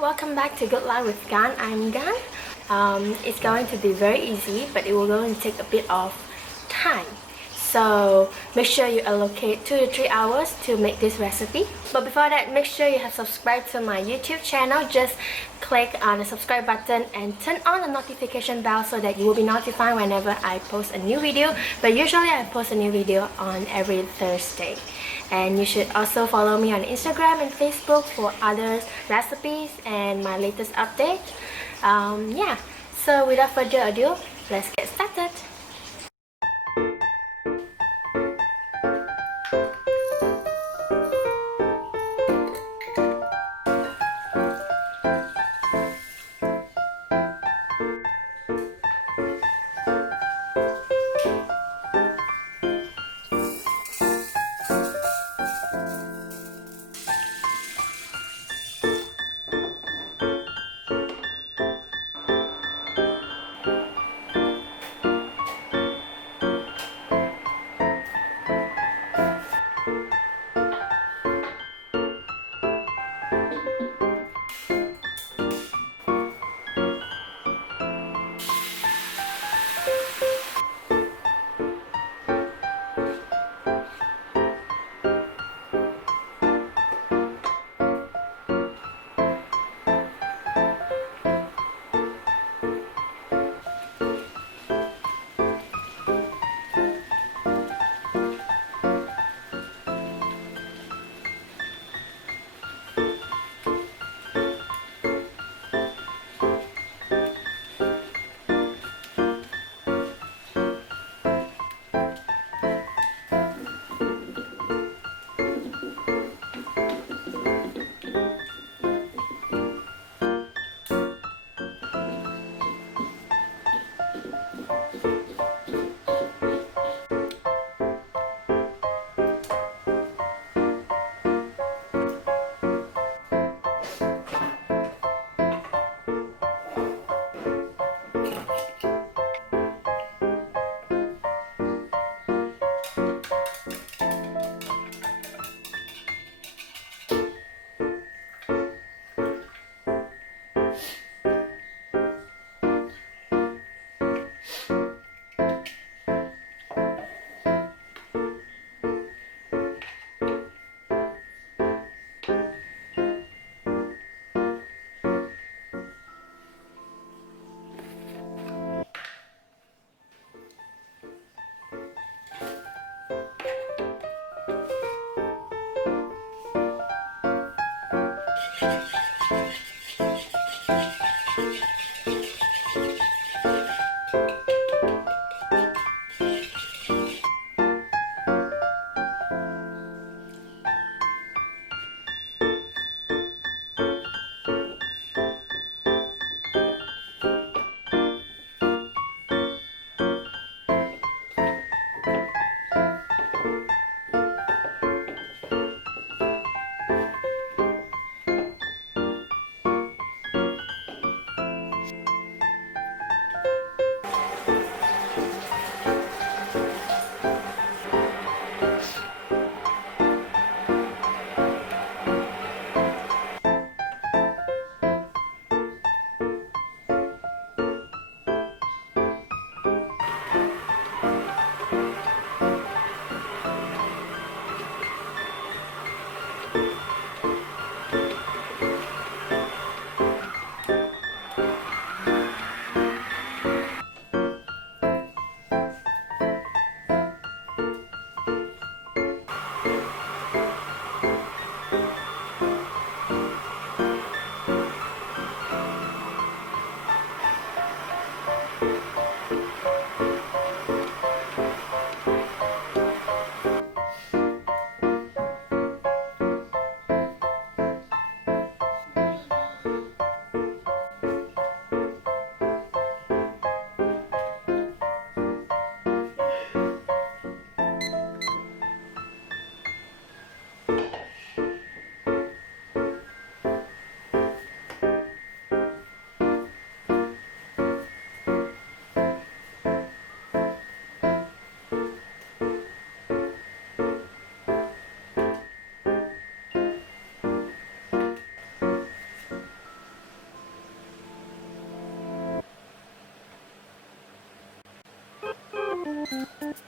welcome back to Good Life with Gan. I'm Gan. It's going to be very easy, but it will going to take a bit of time. So make sure you allocate 2 to 3 hours to make this recipe. But before that, make sure you have subscribed to my YouTube channel. Just click on the subscribe button and turn on the notification bell so that you will be notified whenever I post a new video. But usually I post a new video on every Thursday. And you should also follow me on Instagram and Facebook for other recipes and my latest update. Yeah, so without further ado, let's get started.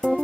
bye.